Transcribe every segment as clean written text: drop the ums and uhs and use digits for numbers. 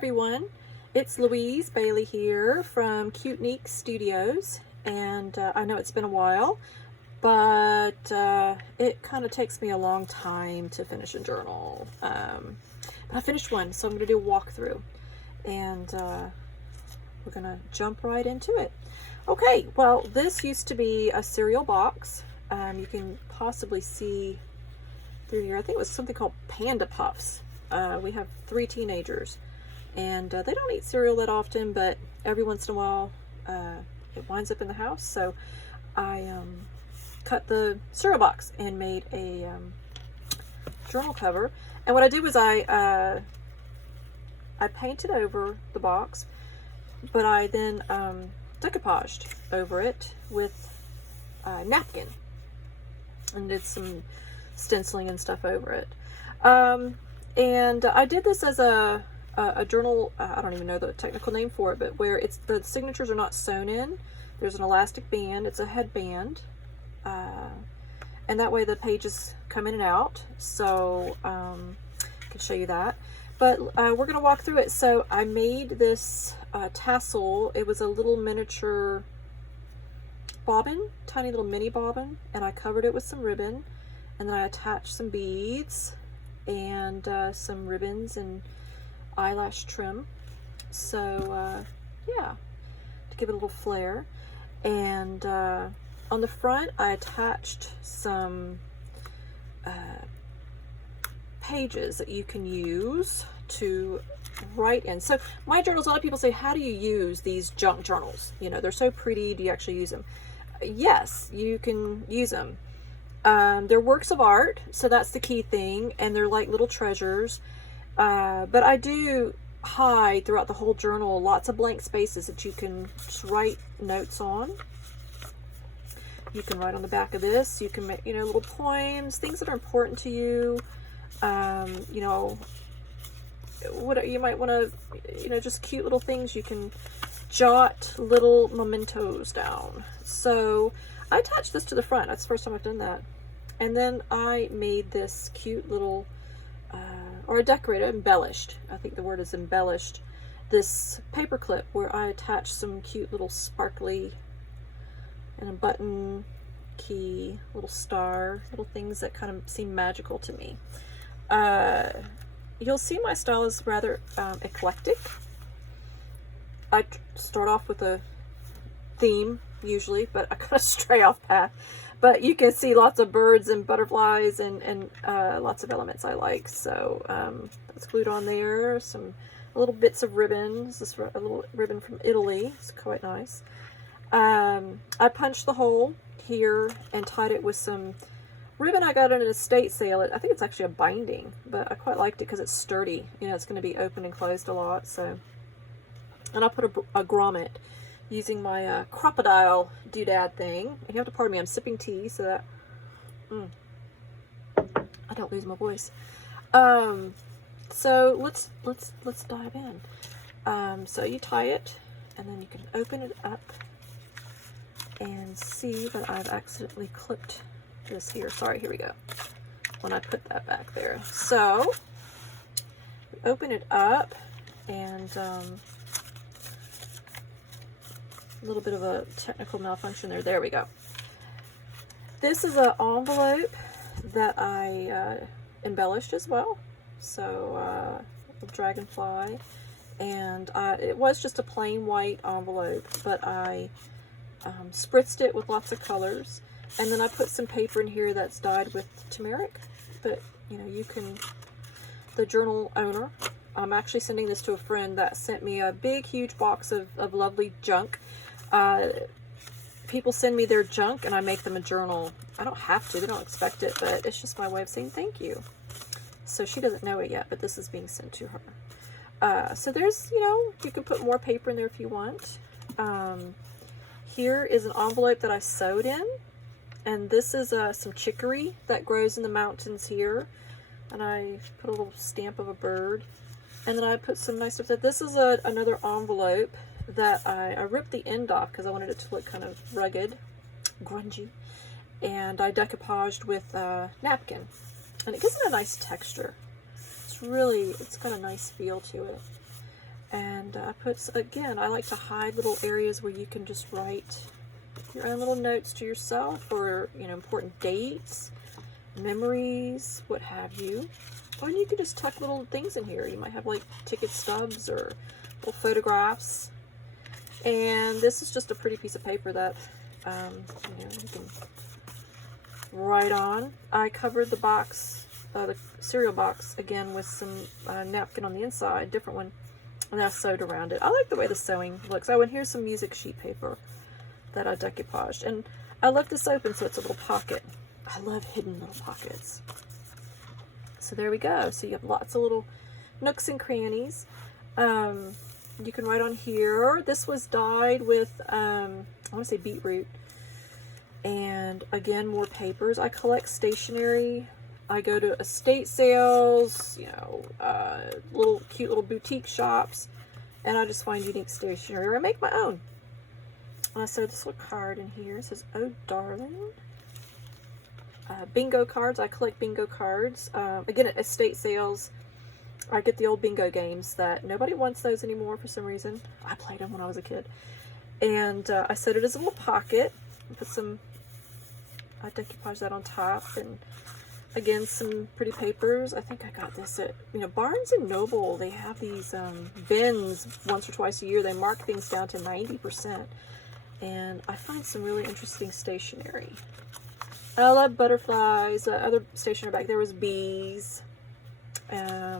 everyone, it's Louise Bailey here from Cuteneek Studios, and I know it's been a while, but it kind of takes me a long time to finish a journal. But I finished one, so I'm going to do a walkthrough, and we're going to jump right into it. Okay, well, this used to be a cereal box. You can possibly see through here. I think it was something called Panda Puffs. We have 3 teenagers, and they don't eat cereal that often, but every once in a while it winds up in the house. So I cut the cereal box and made a journal cover. And what I did was I painted over the box, but I then decoupaged over it with napkin and did some stenciling and stuff over it. And I did this as a journal. I don't even know the technical name for it, but where the signatures are not sewn in. There's an elastic band. It's a headband, and that way the pages come in and out. So I can show you that. But we're going to walk through it. So I made this tassel. It was a little miniature bobbin, tiny little mini bobbin, and I covered it with some ribbon, and then I attached some beads and some ribbons and eyelash trim. So yeah, to give it a little flair. And on the front I attached some pages that you can use to write in. So my journals, a lot of people say, how do you use these junk journals? You know, they're so pretty, do you actually use them? Yes, you can use them. They're works of art, so that's the key thing, and they're like little treasures. But I do hide throughout the whole journal lots of blank spaces that you can just write notes on. You can write on the back of this. You can make, you know, little poems, things that are important to you. You know, what you might want to, you know, just cute little things. You can jot little mementos down. So I attached this to the front. That's the first time I've done that. And then I made this cute little, or I decorated, embellished. I think the word is embellished. This paper clip where I attached some cute little sparkly and a button, key, little star, little things that kind of seem magical to me. You'll see my style is rather eclectic. I start off with a theme usually, but I kind of stray off path. But you can see lots of birds and butterflies and lots of elements I like. So that's glued on there. Some little bits of ribbons. This a little ribbon from Italy. It's quite nice. I punched the hole here and tied it with some ribbon I got at an estate sale. I think it's actually a binding, but I quite liked it because it's sturdy. You know, it's going to be open and closed a lot. So, and I put a grommet using my crocodile doodad thing. And you have to pardon me, I'm sipping tea so that I don't lose my voice. So let's dive in. So you tie it, and then you can open it up and see that I've accidentally clipped this here. Sorry, here we go. When I put that back there. So we open it up, and a little bit of a technical malfunction there. There we go. This is an envelope that I embellished as well. So a dragonfly, and it was just a plain white envelope, but I spritzed it with lots of colors, and then I put some paper in here that's dyed with turmeric. But you know, you can, the journal owner, I'm actually sending this to a friend that sent me a big huge box of lovely junk. People send me their junk and I make them a journal. I don't have to, they don't expect it, but it's just my way of saying thank you. So she doesn't know it yet, but this is being sent to her. So there's, you know, you can put more paper in there if you want. Here is an envelope that I sewed in, and this is some chicory that grows in the mountains here, and I put a little stamp of a bird, and then I put some nice stuff there. This is another envelope that I ripped the end off because I wanted it to look kind of rugged, grungy, and I decoupaged with napkin, and it gives it a nice texture. It's got a nice feel to it. And I put, again, I like to hide little areas where you can just write your own little notes to yourself, or, you know, important dates, memories, what have you. Or you can just tuck little things in here. You might have like ticket stubs or little photographs. And this is just a pretty piece of paper that you know, you can write on. I covered the box, the cereal box, again with some napkin on the inside, different one, and I sewed around it. I like the way the sewing looks. Oh, and here's some music sheet paper that I decoupaged, and I left this open so it's a little pocket. I love hidden little pockets. So there we go. So you have lots of little nooks and crannies. You can write on here. This was dyed with, I want to say beetroot. And again, more papers. I collect stationery. I go to estate sales, you know, little cute little boutique shops, and I just find unique stationery, or I make my own. So this little card in here, it says, "Oh, darling." Bingo cards. I collect bingo cards. Again, at estate sales, I get the old bingo games that nobody wants those anymore for some reason. I played them when I was a kid. And I set it as a little pocket. Put some, I decoupage that on top. And again, some pretty papers. I think I got this at, you know, Barnes and Noble. They have these bins once or twice a year. They mark things down to 90%. And I find some really interesting stationery. I love butterflies. Other stationery back there was bees. I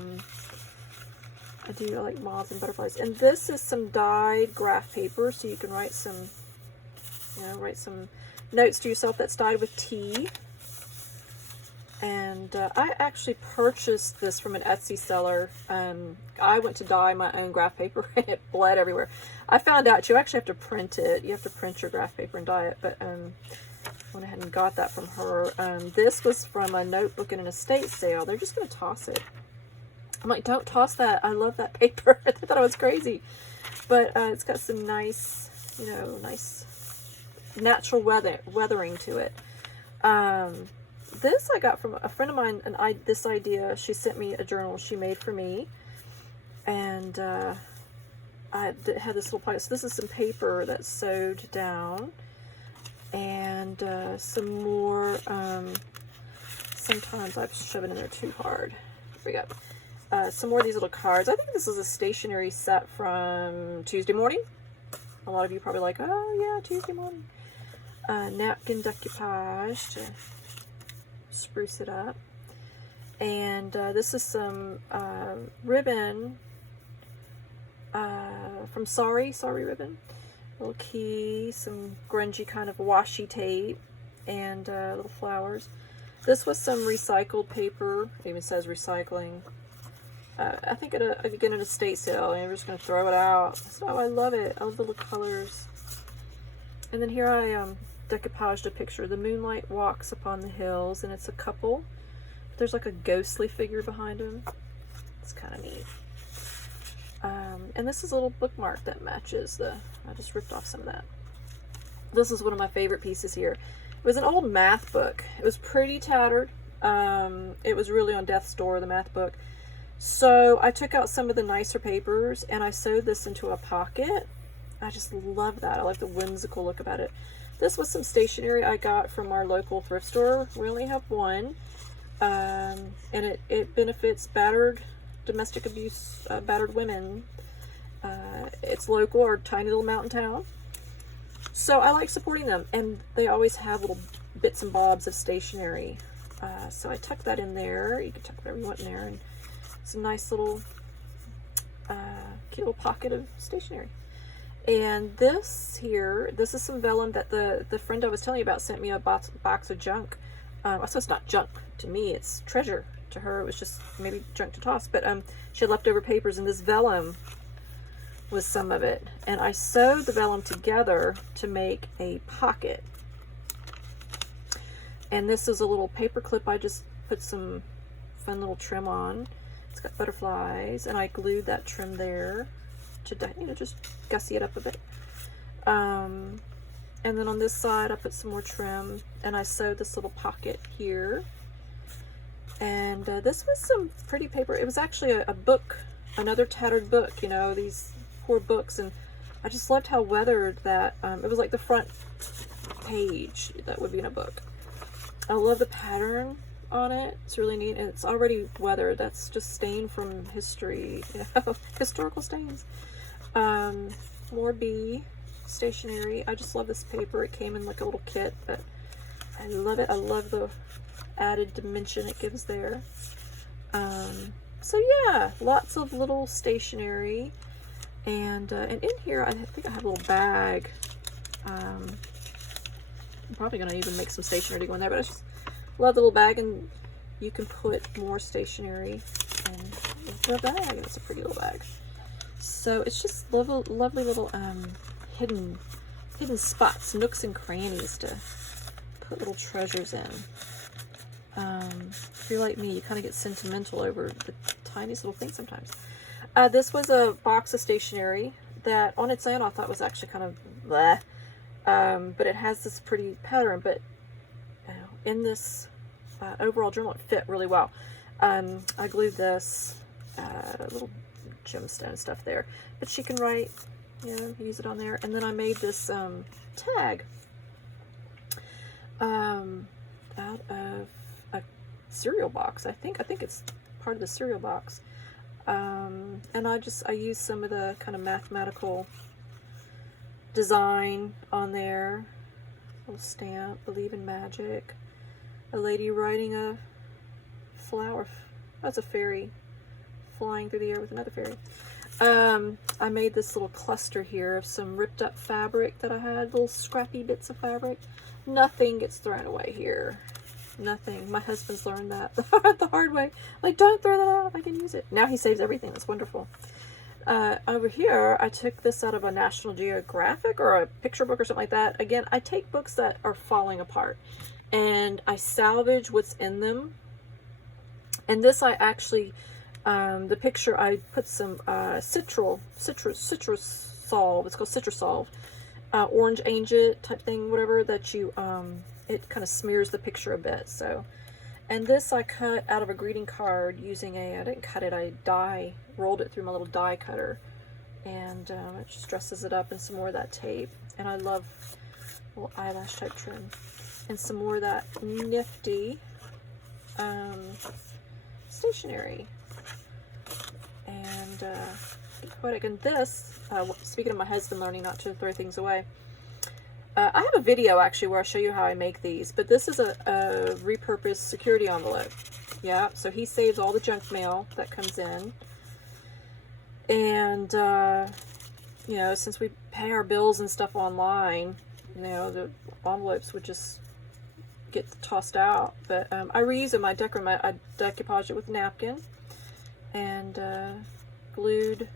like moths and butterflies. And this is some dyed graph paper, so you can write some, you know, write some notes to yourself that's dyed with tea. And I actually purchased this from an Etsy seller. I went to dye my own graph paper and it bled everywhere. I found out you actually have to print it. You have to print your graph paper and dye it, but went ahead and got that from her. This was from a notebook in an estate sale. They're just going to toss it. I'm like, don't toss that. I love that paper. I thought I was crazy. But it's got some nice, you know, nice natural weathering to it. This I got from a friend of mine, and this idea, she sent me a journal she made for me. And I had this little pocket. So this is some paper that's sewed down. And some more, sometimes I shove it in there too hard. Here we go. Some more of these little cards. I think this is a stationery set from Tuesday morning. A lot of you probably like, oh yeah, Tuesday morning. Napkin decoupage to spruce it up. And this is some ribbon from Sorry ribbon. Little key, some grungy kind of washi tape, and little flowers. This was some recycled paper. It even says recycling. I think again at a estate sale, and I'm just going to throw it out. So I love it. I love the little colors. And then here I decoupaged a picture. The moonlight walks upon the hills, and it's a couple. There's like a ghostly figure behind them. It's kind of neat. And this is a little bookmark that matches I just ripped off some of that. This is one of my favorite pieces here. It was an old math book. It was pretty tattered. It was really on death's door, the math book. So I took out some of the nicer papers and I sewed this into a pocket. I just love that. I like the whimsical look about it. This was some stationery I got from our local thrift store. We only have one. And it benefits battered domestic abuse, battered women. It's local, our tiny little mountain town. So I like supporting them, and they always have little bits and bobs of stationery. So I tucked that in there. You can tuck whatever you want in there, and it's a nice little cute little pocket of stationery. And this here, this is some vellum that the friend I was telling you about sent me a box of junk. So it's not junk to me, it's treasure. To her, it was just maybe junk to toss. But she had leftover papers, and this vellum was some of it. And I sewed the vellum together to make a pocket. And this is a little paper clip. I just put some fun little trim on. It's got butterflies, and I glued that trim there to, you know, just gussy it up a bit. And then on this side, I put some more trim, and I sewed this little pocket here. And this was some pretty paper. It was actually a book another tattered book, you know, these poor books. And I just loved how weathered that, it was like the front page that would be in a book. I love the pattern on it. It's really neat, and it's already weathered. That's just stained from history, you know, historical stains. More bee stationery. I just love this paper. It came in like a little kit, but I love it. I love the added dimension it gives there. So yeah, lots of little stationery, and in here I think I have a little bag. I'm probably gonna even make some stationery to go in there, but I just love the little bag, and you can put more stationery in the bag, and it's a pretty little bag. So it's just lovely little hidden spots, nooks and crannies to put little treasures in. If you're like me, you kind of get sentimental over the tiniest little things sometimes. This was a box of stationery that on its own I thought was actually kind of bleh. But it has this pretty pattern, but in this overall journal it fit really well. I glued this little gemstone stuff there, but she can write, you know, use it on there. And then I made this tag out of a cereal box. I think it's part of the cereal box. And I used some of the kind of mathematical design on there. Little stamp, believe in magic. A lady riding a flower. That's a fairy flying through the air with another fairy. I made this little cluster here of some ripped up fabric that I had, little scrappy bits of fabric. Nothing gets thrown away here. Nothing. My husband's learned that the hard way. Like, don't throw that out. I can use it. Now he saves everything. That's wonderful. Over here, I took this out of a National Geographic or a picture book or something like that. Again, I take books that are falling apart and I salvage what's in them. And this I actually, the picture, I put some citrus solve. It's called citrus solve. Orange agent type thing, whatever, that you, it kind of smears the picture a bit. So, and this I cut out of a greeting card using I didn't cut it, I rolled it through my little die cutter, and it just dresses it up, and some more of that tape. And I love little eyelash type trim, and some more of that nifty stationery. And poetic. And this, speaking of my husband learning not to throw things away, I have a video actually where I show you how I make these, but this is a repurposed security envelope. Yeah, so he saves all the junk mail that comes in. And, you know, since we pay our bills and stuff online, you know, the envelopes would just get tossed out. But I reuse them. I decoupage it with a napkin and glued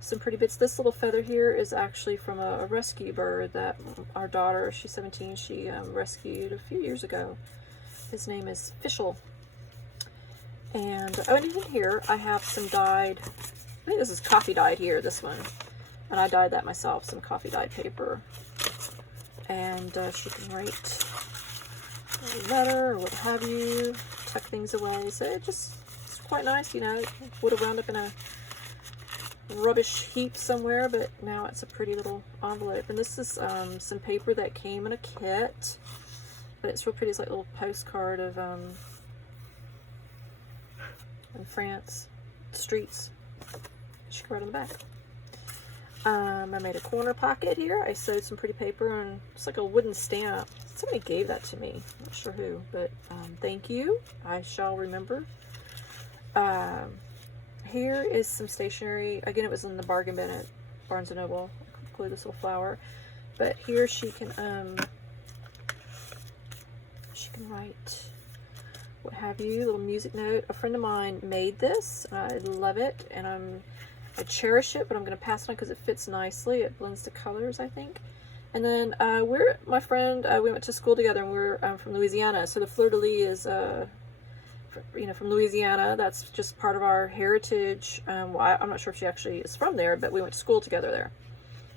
some pretty bits. This little feather here is actually from a rescue bird that our daughter, she's 17, she rescued a few years ago. His name is Fischl. And in here I have some dyed, I think this is coffee dyed here, this one. And I dyed that myself, some coffee dyed paper. And she can write a letter or what have you, tuck things away. So it's quite nice, you know. It would have wound up in a rubbish heap somewhere, but now it's a pretty little envelope. And this is some paper that came in a kit, but it's real pretty. It's like a little postcard of in France streets. She can write on the back. I made a corner pocket here. I sewed some pretty paper, and it's like a wooden stamp. Somebody gave that to me. I'm not sure who, but thank you. I shall remember. Here is some stationery. Again, it was in the bargain bin at Barnes & Noble. I glue this little flower. But here she can write what have you, little music note. A friend of mine made this. I love it, and I cherish it, but I'm going to pass it on because it fits nicely. It blends the colors, I think. And then my friend, we went to school together, and we're from Louisiana. So the fleur-de-lis is you know, from Louisiana. That's just part of our heritage. Well, I'm not sure if she actually is from there, but we went to school together there.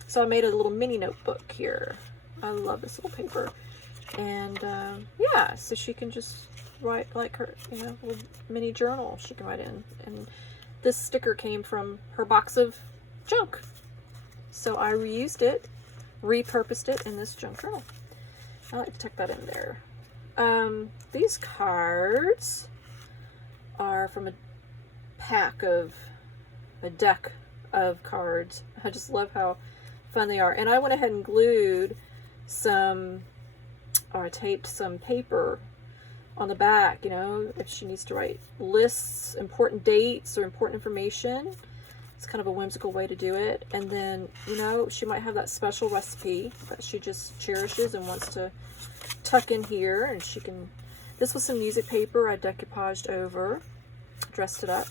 So I made a little mini notebook here. I love this little paper. And yeah, so she can just write like her, you know, little mini journal she can write in. And this sticker came from her box of junk. So I reused it, repurposed it in this junk journal. I like to tuck that in there. These cards are from a deck of cards. I just love how fun they are. And I went ahead and glued I taped some paper on the back, you know, if she needs to write lists, important dates, or important information. It's kind of a whimsical way to do it. And then, you know, she might have that special recipe that she just cherishes and wants to tuck in here. And she can, this was some music paper I decoupaged over, dressed it up.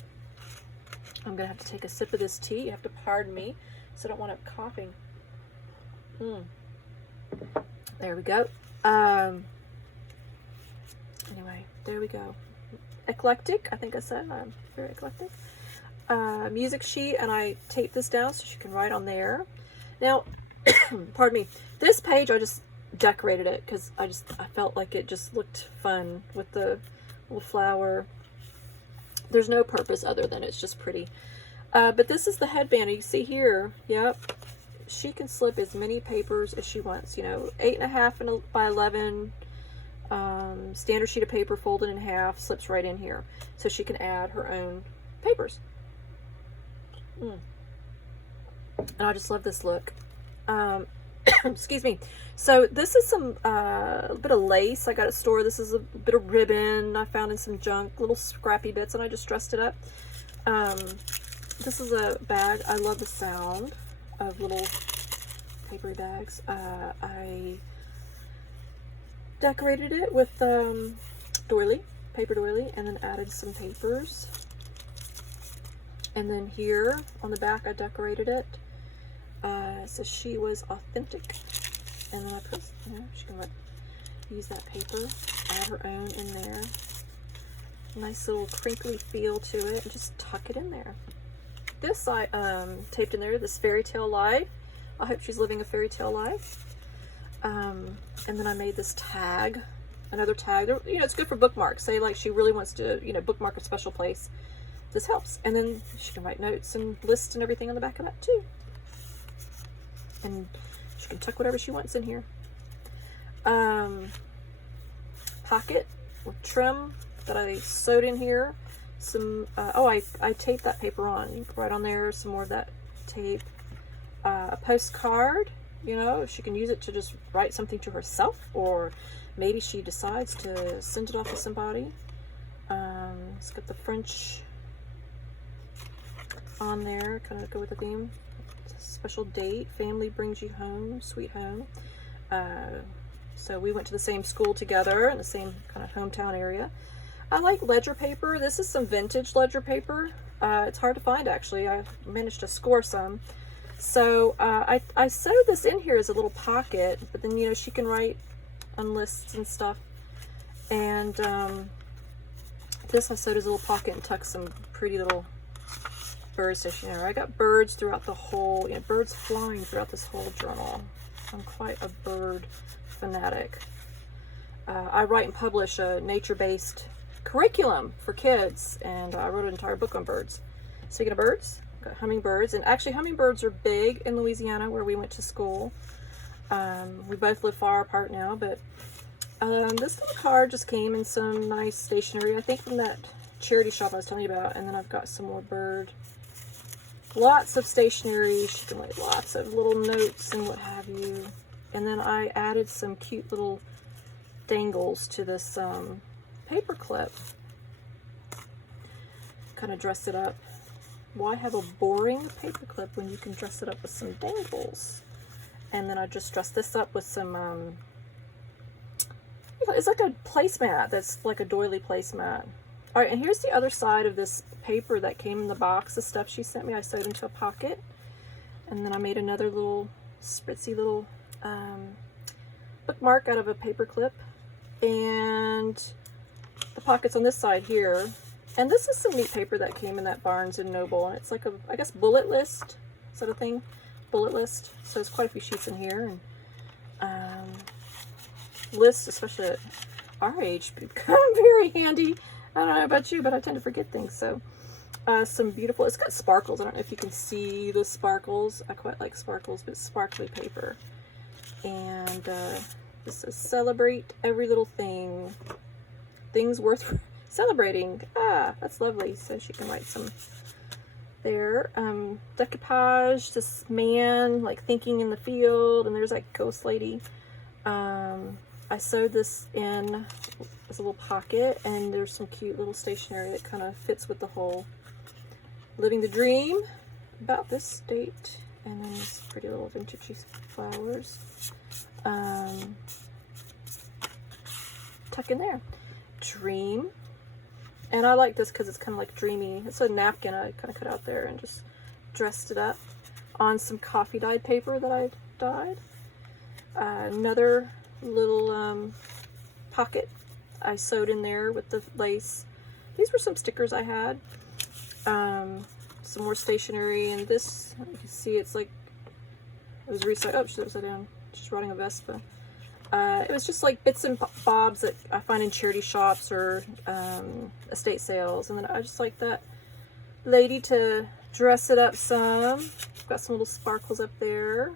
I'm going to have to take a sip of this tea. You have to pardon me, so I don't want to coughing. There we go. Anyway, there we go. Eclectic, I think I said. I'm very eclectic. Music sheet, and I taped this down so she can write on there. Now, pardon me. This page, I just decorated it because I felt like it just looked fun with the little flower. There's no purpose other than it's just pretty. But this is the headband. You see here, yep. She can slip as many papers as she wants. You know, 8.5 by 11 standard sheet of paper folded in half, slips right in here. So she can add her own papers. And I just love this look. Excuse me. So this is a bit of lace I got at the store. This is a bit of ribbon I found in some junk, little scrappy bits, and I just dressed it up. This is a bag. I love the sound of little paper bags. I decorated it with doily, paper doily, and then added some papers. And then here on the back I decorated it. It says she was authentic. And then I put, you know, she can use that paper, add her own in there. Nice little crinkly feel to it, and just tuck it in there. This I taped in there, this fairy tale life. I hope she's living a fairy tale life. And then I made this tag, another tag. You know, it's good for bookmarks. Say like she really wants to, you know, bookmark a special place. This helps. And then she can write notes and lists and everything on the back of that too. And she can tuck whatever she wants in here. Pocket with trim that I sewed in here. Some, I taped that paper on. You can write on there some more of that tape. A postcard, you know, she can use it to just write something to herself, or maybe she decides to send it off to somebody. It's got the French on there, kind of go with the theme. Special date, family brings you home, sweet home. So we went to the same school together in the same kind of hometown area. I like ledger paper. This is some vintage ledger paper. It's hard to find, actually. I managed to score some. So I sewed this in here as a little pocket, but then, you know, she can write on lists and stuff. And this I sewed as a little pocket and tucked some pretty little bird stationery. I got birds throughout the whole, you know, birds flying throughout this whole journal. I'm quite a bird fanatic. I write and publish a nature-based curriculum for kids, and I wrote an entire book on birds. Speaking of birds, got hummingbirds, and actually hummingbirds are big in Louisiana where we went to school. We both live far apart now, but this little card just came in some nice stationery, I think from that charity shop I was telling you about. And then I've got some more bird, lots of stationery. She can write lots of little notes and what have you. And then I added some cute little dangles to this paper clip. Kind of dress it up. Why have a boring paper clip when you can dress it up with some dangles? And then I just dressed this up with some, it's like a placemat that's like a doily placemat. All right, and here's the other side of this paper that came in the box. The stuff she sent me, I sewed into a pocket. And then I made another little spritzy little bookmark out of a paper clip. And the pocket's on this side here. And this is some neat paper that came in that Barnes & Noble. And it's like a, I guess, bullet list. Is that a thing? Bullet list. So there's quite a few sheets in here. And lists, especially at our age, become very handy. I don't know about you, but I tend to forget things. So some beautiful, it's got sparkles. I don't know if you can see the sparkles. I quite like sparkles, but it's sparkly paper. And this says celebrate every little thing. Things worth celebrating. Ah, that's lovely. So she can write some there. Decoupage, this man like thinking in the field, and there's that ghost lady. I sewed this in as a little pocket, and there's some cute little stationery that kind of fits with the whole living the dream about this date. And then these pretty little vintagey flowers. Tuck in there. Dream. And I like this because it's kind of like dreamy. It's a napkin I kind of cut out there and just dressed it up on some coffee dyed paper that I dyed. Another little pocket I sewed in there with the lace. These were some stickers I had. Some more stationery, and this, you can see it's like, it was recycled. Oh, she's upside down. She's riding a Vespa. It was just like bits and bobs that I find in charity shops or estate sales. And then I just like that lady to dress it up some. Got some little sparkles up there.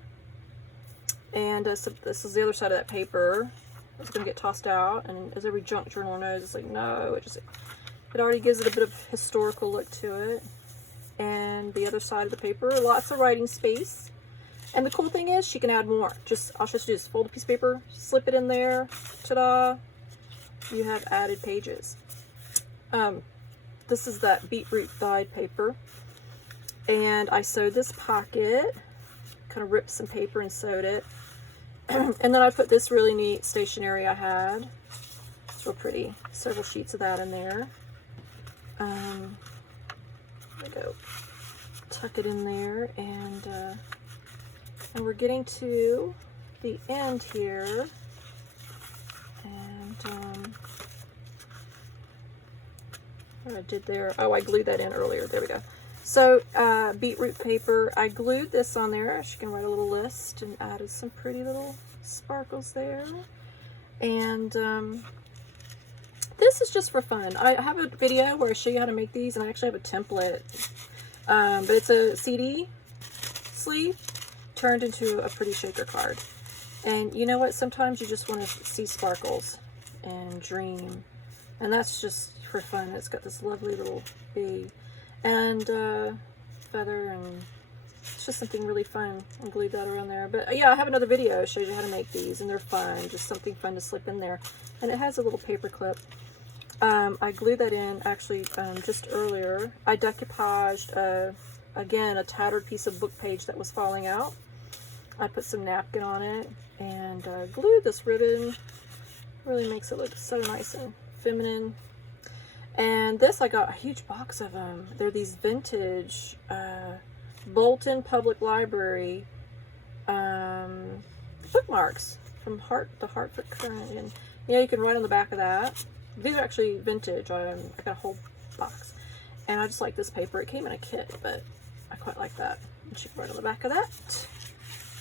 And so this is the other side of that paper. It's going to get tossed out. And as every junk journaler knows, it's like, no, it already gives it a bit of historical look to it. And the other side of the paper, lots of writing space. And the cool thing is she can add more. All she has to do is fold a piece of paper, slip it in there, ta-da, you have added pages. This is that beetroot dyed paper. And I sewed this pocket, kind of ripped some paper and sewed it. And then I put this really neat stationery I had. It's real pretty. Several sheets of that in there. There we go. Tuck it in there, and we're getting to the end here. And what I did there, oh, I glued that in earlier. There we go. So beetroot paper, I glued this on there. She can write a little list, and added some pretty little sparkles there. And this is just for fun. I have a video where I show you how to make these, and I actually have a template. But it's a CD sleeve turned into a pretty shaker card. And you know what? Sometimes you just want to see sparkles and dream. And that's just for fun. It's got this lovely little bee and feather, and it's just something really fun. I glued that around there. But yeah, I have another video that shows you how to make these, and they're fun. Just something fun to slip in there. And it has a little paper clip. I glued that in actually just earlier. I decoupaged, again, a tattered piece of book page that was falling out. I put some napkin on it and glued this ribbon. Really makes it look so nice and feminine. And this, I got a huge box of them. They're these vintage Bolton Public Library bookmarks from the Hartford Current. And yeah, you can write on the back of that. These are actually vintage. I got a whole box. And I just like this paper. It came in a kit, but I quite like that. And she can write on the back of that.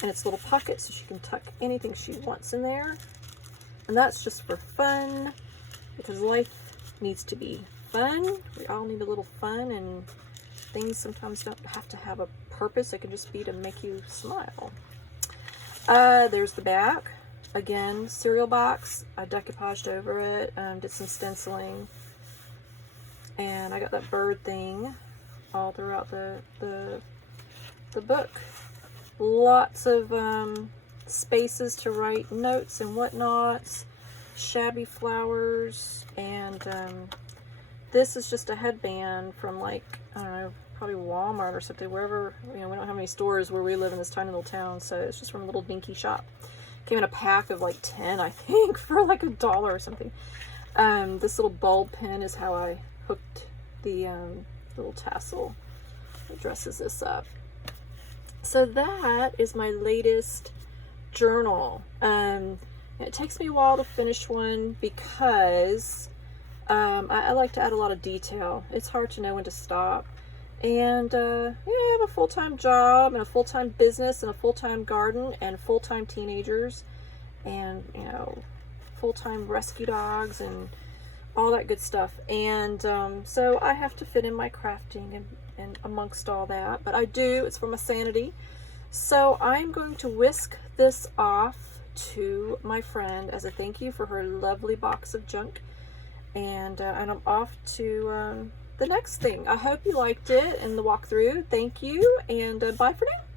And it's a little pocket, so she can tuck anything she wants in there. And that's just for fun, because life needs to be fun. We all need a little fun, and things sometimes don't have to have a purpose. It can just be to make you smile. There's the back. Again, cereal box. I decoupaged over it, did some stenciling, and I got that bird thing all throughout the book. Lots of spaces to write notes and whatnots, shabby flowers, and this is just a headband from, like, I don't know, probably Walmart or something, wherever, you know, we don't have any stores where we live in this tiny little town, so it's just from a little dinky shop. Came in a pack of like 10, I think, for like $1 or something. This little bulb pin is how I hooked the little tassel that dresses this up. So that is my latest journal. It takes me a while to finish one because I like to add a lot of detail. It's hard to know when to stop. And yeah, I have a full-time job and a full-time business and a full-time garden and full-time teenagers and, you know, full-time rescue dogs and all that good stuff. And so I have to fit in my crafting and amongst all that, but I do. It's for my sanity. So I'm going to whisk this off to my friend as a thank you for her lovely box of junk, and I'm off to the next thing. I hope you liked it and the walkthrough. Thank you, and bye for now.